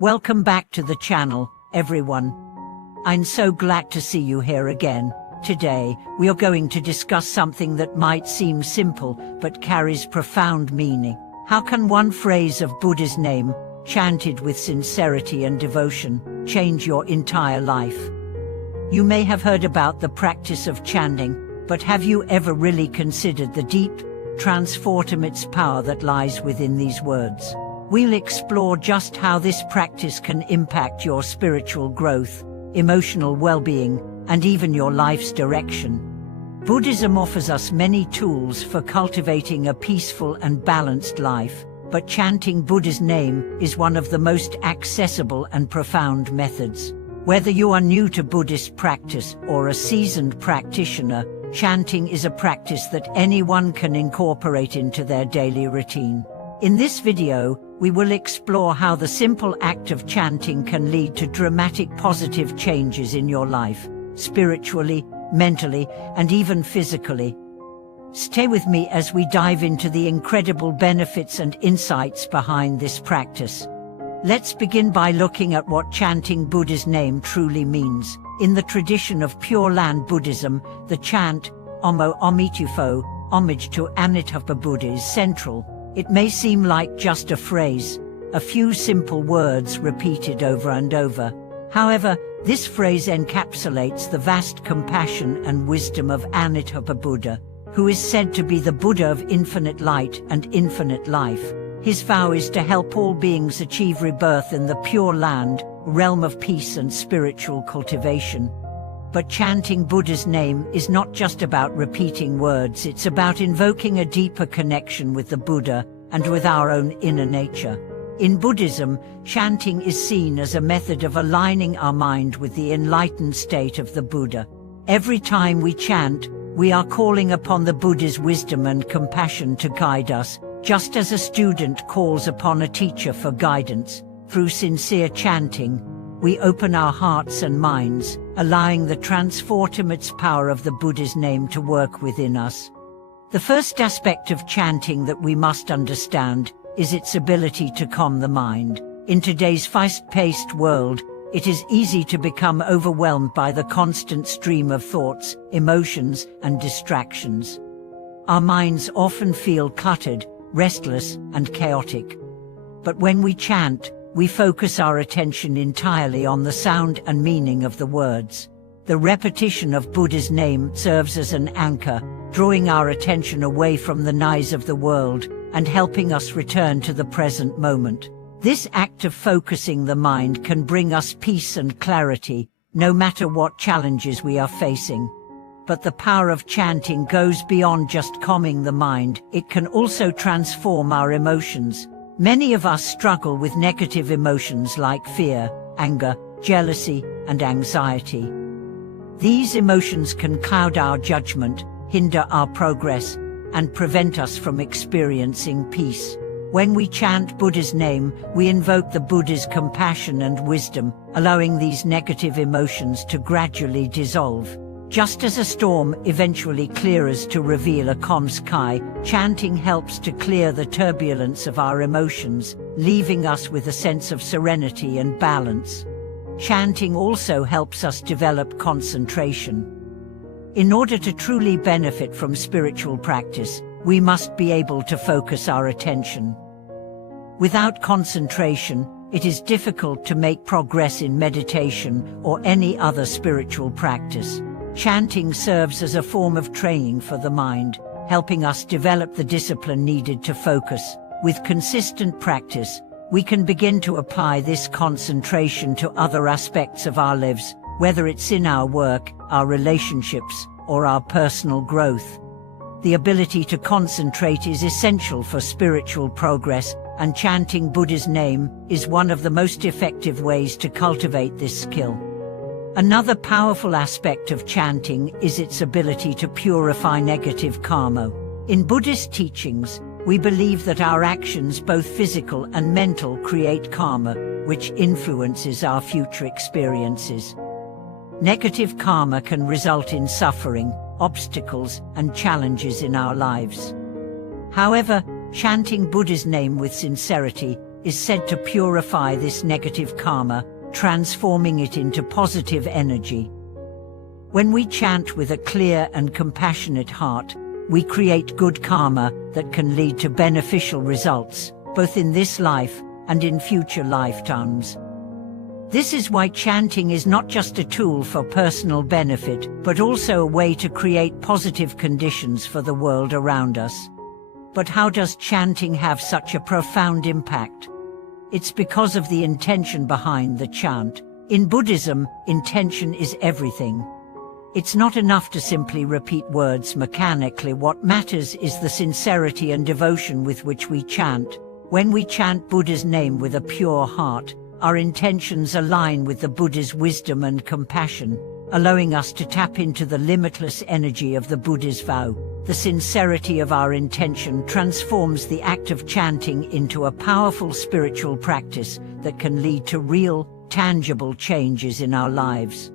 Welcome back to the channel, everyone. I'm so glad to see you here again. Today, we are going to discuss something that might seem simple, but carries profound meaning. How can one phrase of Buddha's name, chanted with sincerity and devotion, change your entire life? You may have heard about the practice of chanting, but have you ever really considered the deep, transformative power that lies within these words? We'll explore just how this practice can impact your spiritual growth, emotional well-being, and even your life's direction. Buddhism offers us many tools for cultivating a peaceful and balanced life, but chanting Buddha's name is one of the most accessible and profound methods. Whether you are new to Buddhist practice or a seasoned practitioner, chanting is a practice that anyone can incorporate into their daily routine. In this video, we will explore how the simple act of chanting can lead to dramatic positive changes in your life, spiritually, mentally, and even physically. Stay with me as we dive into the incredible benefits and insights behind this practice. Let's begin by looking at what chanting Buddha's name truly means. In the tradition of Pure Land Buddhism, the chant, Omo Omitufo, homage to Amitabha Buddha, is central. It may seem like just a phrase, a few simple words repeated over and over. However, this phrase encapsulates the vast compassion and wisdom of Amitabha Buddha, who is said to be the Buddha of infinite light and infinite life. His vow is to help all beings achieve rebirth in the Pure Land, realm of peace and spiritual cultivation. But chanting Buddha's name is not just about repeating words, it's about invoking a deeper connection with the Buddha and with our own inner nature. In Buddhism, chanting is seen as a method of aligning our mind with the enlightened state of the Buddha. Every time we chant, we are calling upon the Buddha's wisdom and compassion to guide us, just as a student calls upon a teacher for guidance. Through sincere chanting, we open our hearts and minds, allowing the transformative power of the Buddha's name to work within us. The first aspect of chanting that we must understand is its ability to calm the mind. In today's fast-paced world, it is easy to become overwhelmed by the constant stream of thoughts, emotions, and distractions. Our minds often feel cluttered, restless, and chaotic. But when we chant, we focus our attention entirely on the sound and meaning of the words. The repetition of Buddha's name serves as an anchor, drawing our attention away from the noise of the world and helping us return to the present moment. This act of focusing the mind can bring us peace and clarity, no matter what challenges we are facing. But the power of chanting goes beyond just calming the mind. It can also transform our emotions. Many of us struggle with negative emotions like fear, anger, jealousy, and anxiety. These emotions can cloud our judgment, hinder our progress, and prevent us from experiencing peace. When we chant Buddha's name, we invoke the Buddha's compassion and wisdom, allowing these negative emotions to gradually dissolve. Just as a storm eventually clears to reveal a calm sky, chanting helps to clear the turbulence of our emotions, leaving us with a sense of serenity and balance. Chanting also helps us develop concentration. In order to truly benefit from spiritual practice, we must be able to focus our attention. Without concentration, it is difficult to make progress in meditation or any other spiritual practice. Chanting serves as a form of training for the mind, helping us develop the discipline needed to focus. With consistent practice, we can begin to apply this concentration to other aspects of our lives, whether it's in our work, our relationships, or our personal growth. The ability to concentrate is essential for spiritual progress, and chanting Buddha's name is one of the most effective ways to cultivate this skill. Another powerful aspect of chanting is its ability to purify negative karma. In Buddhist teachings, we believe that our actions, both physical and mental, create karma, which influences our future experiences. Negative karma can result in suffering, obstacles, and challenges in our lives. However, chanting Buddha's name with sincerity is said to purify this negative karma, transforming it into positive energy. When we chant with a clear and compassionate heart, we create good karma that can lead to beneficial results, both in this life and in future lifetimes. This is why chanting is not just a tool for personal benefit, but also a way to create positive conditions for the world around us. But how does chanting have such a profound impact? It's because of the intention behind the chant. In Buddhism, intention is everything. It's not enough to simply repeat words mechanically. What matters is the sincerity and devotion with which we chant. When we chant Buddha's name with a pure heart, our intentions align with the Buddha's wisdom and compassion, allowing us to tap into the limitless energy of the Buddha's vow. The sincerity of our intention transforms the act of chanting into a powerful spiritual practice that can lead to real, tangible changes in our lives.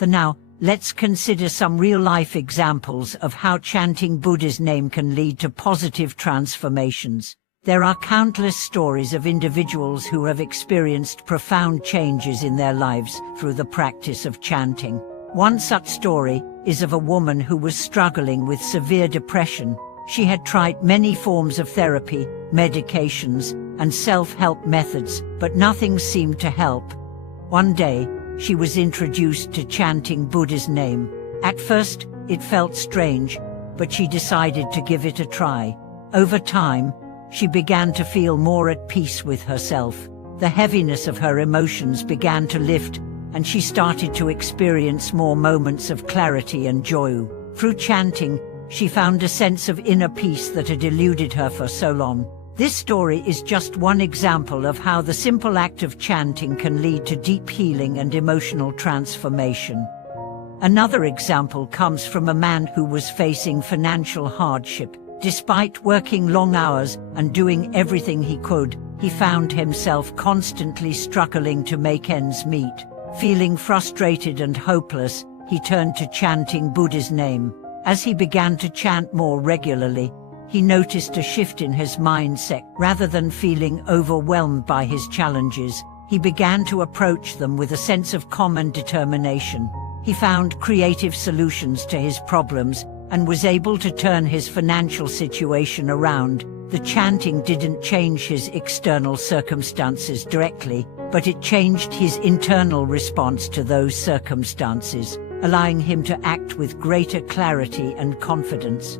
Now, let's consider some real-life examples of how chanting Buddha's name can lead to positive transformations. There are countless stories of individuals who have experienced profound changes in their lives through the practice of chanting. One such story is of a woman who was struggling with severe depression. She had tried many forms of therapy, medications, and self-help methods, but nothing seemed to help. One day, she was introduced to chanting Buddha's name. At first, it felt strange, but she decided to give it a try. Over time, she began to feel more at peace with herself. The heaviness of her emotions began to lift, and she started to experience more moments of clarity and joy. Through chanting, she found a sense of inner peace that had eluded her for so long. This story is just one example of how the simple act of chanting can lead to deep healing and emotional transformation. Another example comes from a man who was facing financial hardship. Despite working long hours and doing everything he could, he found himself constantly struggling to make ends meet. Feeling frustrated and hopeless, he turned to chanting Buddha's name. As he began to chant more regularly, he noticed a shift in his mindset. Rather than feeling overwhelmed by his challenges, he began to approach them with a sense of calm and determination. He found creative solutions to his problems and was able to turn his financial situation around. The chanting didn't change his external circumstances directly, but it changed his internal response to those circumstances, allowing him to act with greater clarity and confidence.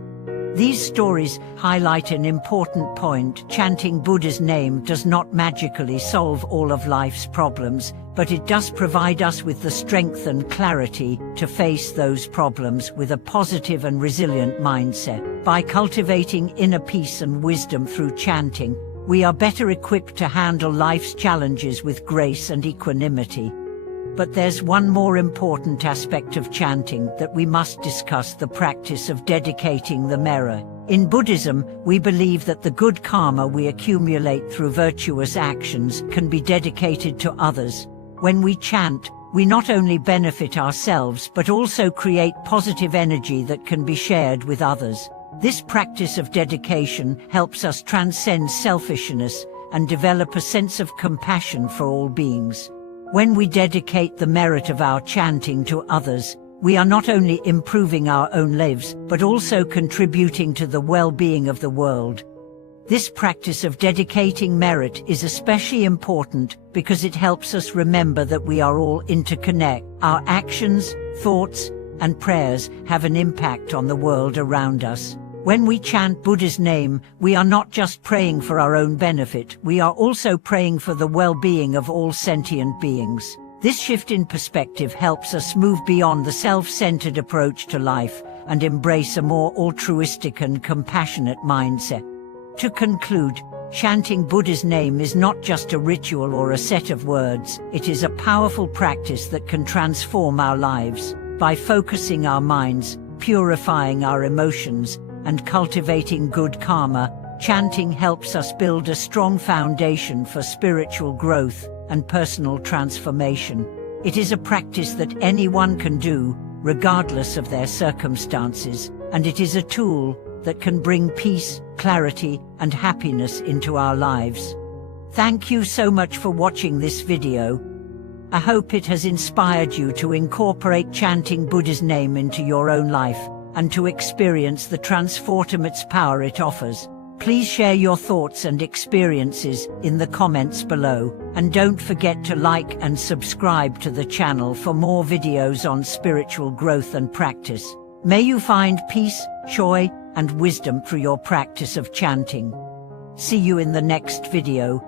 These stories highlight an important point. Chanting Buddha's name does not magically solve all of life's problems, but it does provide us with the strength and clarity to face those problems with a positive and resilient mindset. By cultivating inner peace and wisdom through chanting, we are better equipped to handle life's challenges with grace and equanimity. But there's one more important aspect of chanting that we must discuss: the practice of dedicating the merit. In Buddhism, we believe that the good karma we accumulate through virtuous actions can be dedicated to others. When we chant, we not only benefit ourselves but also create positive energy that can be shared with others. This practice of dedication helps us transcend selfishness and develop a sense of compassion for all beings. When we dedicate the merit of our chanting to others, we are not only improving our own lives, but also contributing to the well-being of the world. This practice of dedicating merit is especially important because it helps us remember that we are all interconnected. Our actions, thoughts, and prayers have an impact on the world around us. When we chant Buddha's name, we are not just praying for our own benefit, we are also praying for the well-being of all sentient beings. This shift in perspective helps us move beyond the self-centered approach to life and embrace a more altruistic and compassionate mindset. To conclude, chanting Buddha's name is not just a ritual or a set of words, it is a powerful practice that can transform our lives. By focusing our minds, purifying our emotions, and cultivating good karma, chanting helps us build a strong foundation for spiritual growth and personal transformation. It is a practice that anyone can do, regardless of their circumstances, and it is a tool that can bring peace, clarity, and happiness into our lives. Thank you so much for watching this video. I hope it has inspired you to incorporate chanting Buddha's name into your own life and to experience the transformative power it offers. Please share your thoughts and experiences in the comments below, and don't forget to like and subscribe to the channel for more videos on spiritual growth and practice. May you find peace, joy, and wisdom through your practice of chanting. See you in the next video.